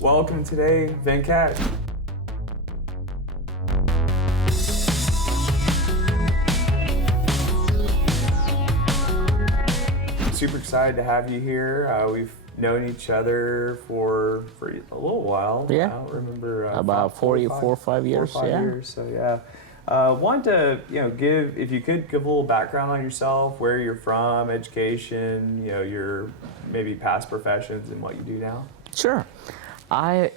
Welcome today, Venkat. Super excited to have you here. We've known each other for a little while. Yeah. I don't remember. About 4 or 5 years. 4 or 5 yeah. years. So yeah. Wanted to give, if you could, give a little background on yourself, where you're from, education, your maybe past professions and what you do now. Sure. I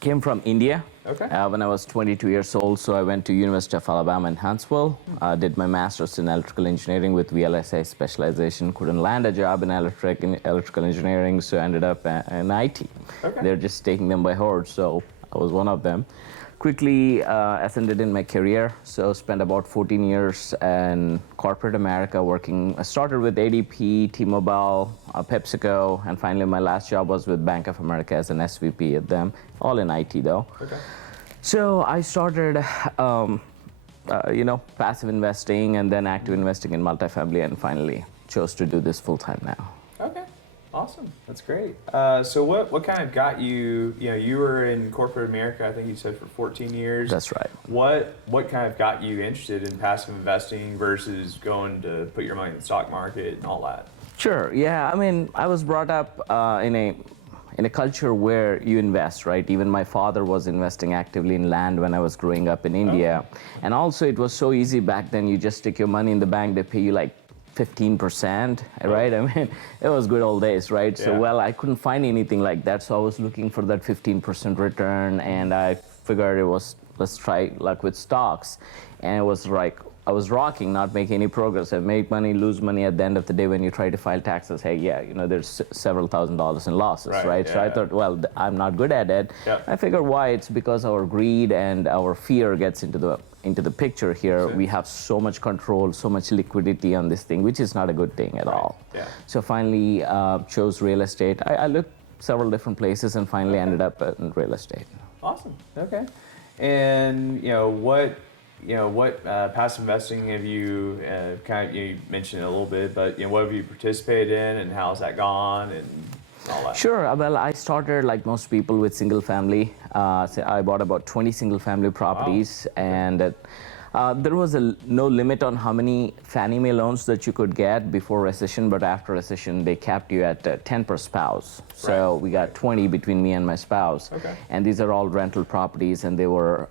came from India. Okay. When I was 22 years old, so I went to University of Alabama in Huntsville. Did my master's in electrical engineering with VLSI specialization. Couldn't land a job in electrical engineering, so ended up in IT. Okay. They're just taking them by horse, so I was one of them. Quickly ascended in my career, so spent about 14 years in corporate America working. I started with ADP, T-Mobile, PepsiCo, and finally my last job was with Bank of America as an SVP at them, all in IT though. Okay. So I started, passive investing and then active investing in multifamily, and finally chose to do this full time now. Okay. Awesome. That's great. So what kind of got you, you were in corporate America, I think you said, for 14 years. That's right. What kind of got you interested in passive investing versus going to put your money in the stock market and all that? Sure. Yeah. I mean, I was brought up in a culture where you invest, right? Even my father was investing actively in land when I was growing up in India. Oh. And also it was so easy back then. You just stick your money in the bank, they pay you like 15%, right? I mean, it was good old days, right? Yeah. So, I couldn't find anything like that. So I was looking for that 15% return, and I figured let's try luck with stocks. And it was like, I was rocking, not making any progress. I make money, lose money at the end of the day when you try to file taxes. Hey, there's several $1,000s in losses, right? Yeah. So I thought, well, I'm not good at it. Yeah. I figured why? It's because our greed and our fear gets into the picture here. Sure. We have so much control, so much liquidity on this thing, which is not a good thing at all. Yeah. So finally chose real estate. I looked several different places and finally ended up in real estate. Awesome. Okay. And what passive investing have you you mentioned it a little bit, but what have you participated in and how's that gone and all that? Sure. Well, I started like most people with single family. So I bought about 20 single family properties. Wow. And there was no limit on how many Fannie Mae loans that you could get before recession, but after recession they capped you at 10 per spouse. So we got 20 between me and my spouse. Okay. And these are all rental properties, and they were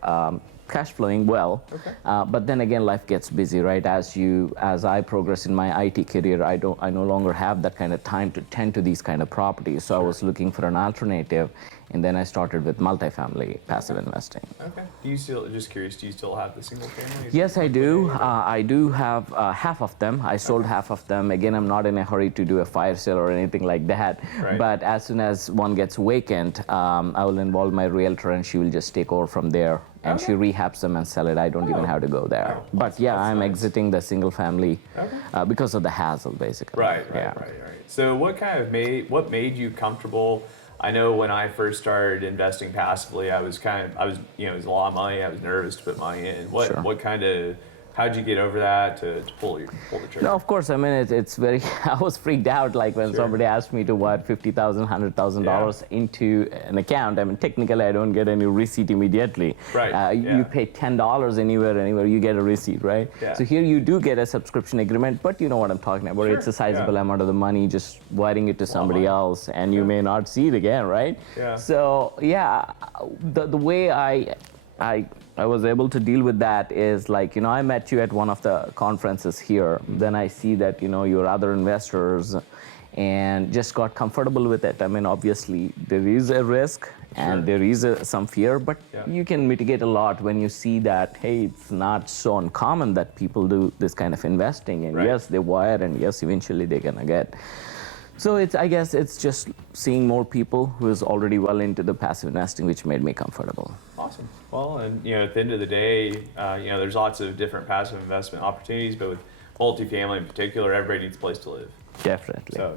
cash flowing well. Okay. But then again, life gets busy, right? As I progress in my IT career, I no longer have that kind of time to tend to these kind of properties. So I was looking for an alternative, and then I started with multifamily passive investing. Okay. Do you still, just curious, do you still have the single family? Yes, I do. I do have half of them. I sold half of them. Again, I'm not in a hurry to do a fire sale or anything like that. Right. But as soon as one gets vacant, I will involve my realtor, and she will just take over from there. And she rehabs them and sell it. I don't even have to go there. Oh, but yeah, I'm nice. exiting the single family because of the hassle, basically. Right. Yeah. So what made you comfortable? I know when I first started investing passively, it was a lot of money. I was nervous to put money in. How'd you get over that to pull the trigger? No, of course. I mean, it's very. I was freaked out, like when somebody asked me to what $50,000, $100,000 into an account. I mean, technically, I don't get any receipt immediately. Right. You pay $10 anywhere, you get a receipt, right? Yeah. So here you do get a subscription agreement, but you know what I'm talking about. Sure. It's a sizable amount of the money, just wiring it to somebody else, and you may not see it again, right? Yeah. So yeah, the way I was able to deal with that is like, I met you at one of the conferences here. Then I see that, your other investors, and just got comfortable with it. I mean, obviously there is a risk and there is some fear, but you can mitigate a lot when you see that, hey, it's not so uncommon that people do this kind of investing. And yes, they wire, and yes, eventually they're gonna get. So I guess it's just seeing more people who is already well into the passive investing, which made me comfortable. Awesome. Well, and at the end of the day, there's lots of different passive investment opportunities, but with multifamily in particular, everybody needs a place to live. Definitely. So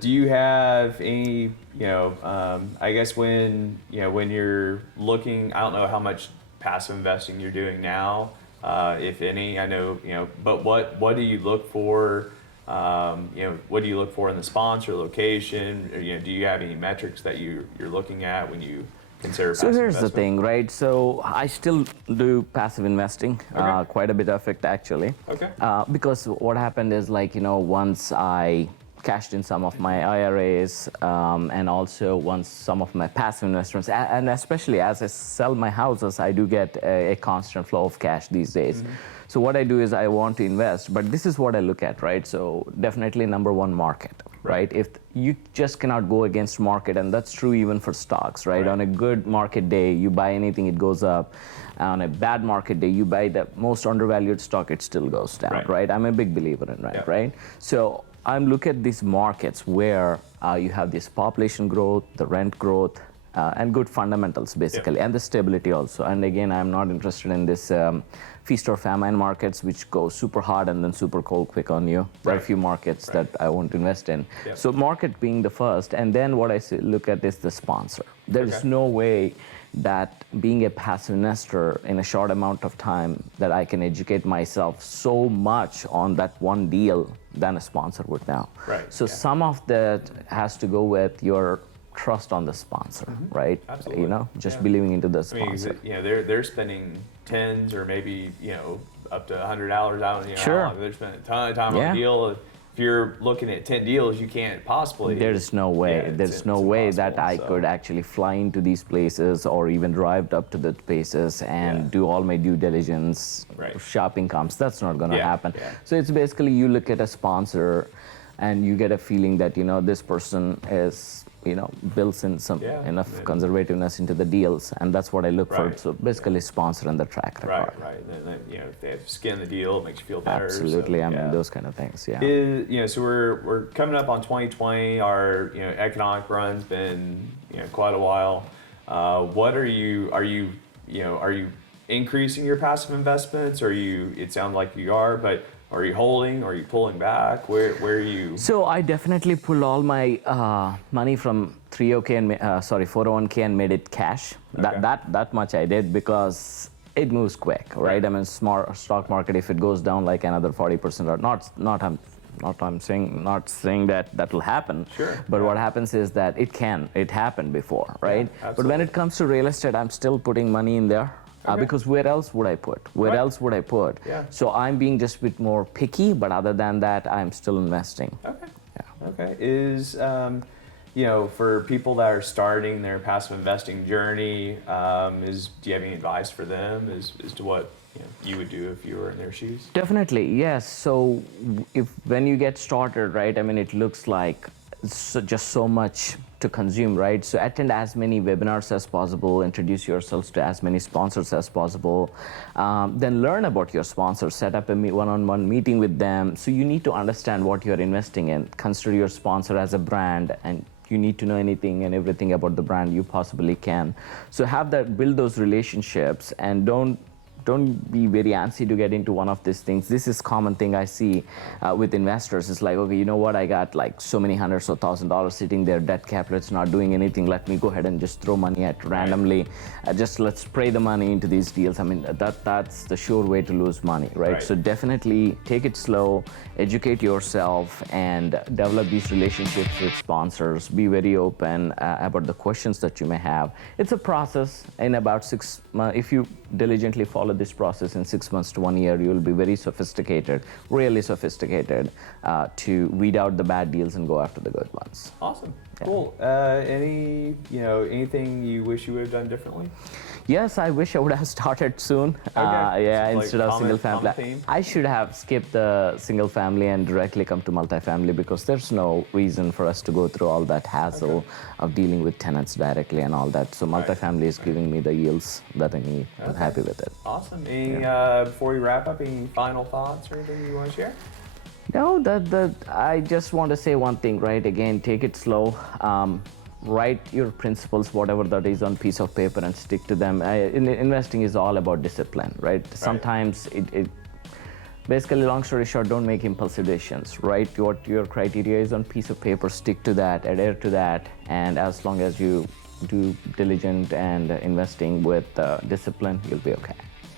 do you have any, I guess when you're looking, I don't know how much passive investing you're doing now, if any, I know, but what do you look for What do you look for in the sponsor, location? Or, do you have any metrics that you're looking at when you consider passive So here's investment? the thing, right? So I still do passive investing, Okay. quite a bit of it actually. Okay. Because what happened is once I cashed in some of my IRAs and also once some of my passive investments, and especially as I sell my houses, I do get a constant flow of cash these days. So what I do is I want to invest, but this is what I look at, right? So definitely number one, market, right? If you just cannot go against market, and that's true even for stocks, right? On a good market day, you buy anything, it goes up. On a bad market day, you buy the most undervalued stock, it still goes down, right? I'm a big believer in that, right? So I'm looking at these markets where you have this population growth, the rent growth, and good fundamentals basically, and the stability also. And again, I'm not interested in this feast or famine markets which go super hot and then super cold quick on you. There are a few markets that I want to invest in. So market being the first, and then what I look at is the sponsor. There is no way that being a passive investor in a short amount of time that I can educate myself so much on that one deal than a sponsor would now. So some of that has to go with your trust on the sponsor, right? Absolutely. Just believing into the sponsor. They're spending tens or maybe up to $100 out. They're spending a ton of time on a deal. If you're looking at 10 deals, you can't possibly. There's no way. There's no way that I could actually fly into these places or even drive up to the places and do all my due diligence, shopping comps. That's not going to happen. So it's basically you look at a sponsor and you get a feeling that this person is builds in some enough conservativeness into the deals, and that's what I look for. So basically, sponsor and the track record. Right. And if they have skin in the deal, it makes you feel better. Absolutely, so, I mean those kind of things. So we're coming up on 2020. Our economic run's been quite a while. What are you increasing your passive investments? It sounds like you are, but are you holding? Are you pulling back? Where are you? So I definitely pulled all my money from 401k and made it cash. That much I did because it moves quick, right? I mean, stock market, if it goes down like another 40% or not saying that will happen. But what happens is that it happened before, right? But when it comes to real estate, I'm still putting money in there. Because where else would I put? So I'm being just a bit more picky, but other than that, I'm still investing. Okay. Is for people that are starting their passive investing journey, do you have any advice for them as to what you would do if you were in their shoes? Definitely, yes. So when you get started, right? I mean, it looks like just so much to consume, right? So attend as many webinars as possible, introduce yourselves to as many sponsors as possible, then learn about your sponsors, set up a one-on-one meeting with them. So you need to understand what you're investing in, consider your sponsor as a brand, and you need to know anything and everything about the brand you possibly can. So build those relationships, and don't be very antsy to get into one of these things. This is common thing I see with investors. It's like, okay, you know what? I got like so many hundreds of $1,000s sitting there, debt capital, it's not doing anything. Let me go ahead and just throw money at randomly. Just let's spray the money into these deals. I mean, that's the sure way to lose money, right? So definitely take it slow, educate yourself, and develop these relationships with sponsors. Be very open about the questions that you may have. It's a process. In about 6 months, if you diligently follow this process, in 6 months to 1 year, you will be very sophisticated, really sophisticated, to weed out the bad deals and go after the good ones. Awesome. Cool. Anything you wish you would have done differently? Yes, I wish I would have started soon. Instead of single family. I should have skipped the single family and directly come to multifamily, because there's no reason for us to go through all that hassle of dealing with tenants directly and all that. So multifamily is giving me the yields that I need. I'm happy with it. Awesome. Before we wrap up, any final thoughts or anything you want to share? No, I just want to say one thing, right? Again, take it slow. Write your principles, whatever that is, on piece of paper and stick to them. Investing is all about discipline, right? Sometimes it basically, long story short, don't make impulsive decisions. Write what your criteria is on piece of paper, stick to that, adhere to that, and as long as you do diligent and investing with discipline, you'll be okay.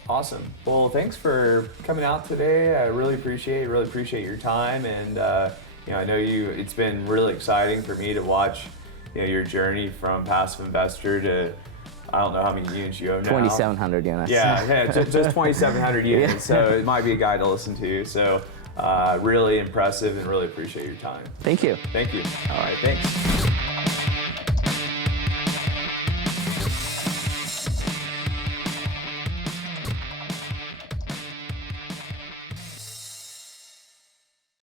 Awesome. Well, thanks for coming out today. I really appreciate your time, and I know it's been really exciting for me to watch your journey from passive investor to, I don't know how many units you own now. 2,700 units. Yeah, just 2,700 units. So it might be a guy to listen to. So really impressive, and really appreciate your time. Thank you. Thank you. All right, thanks.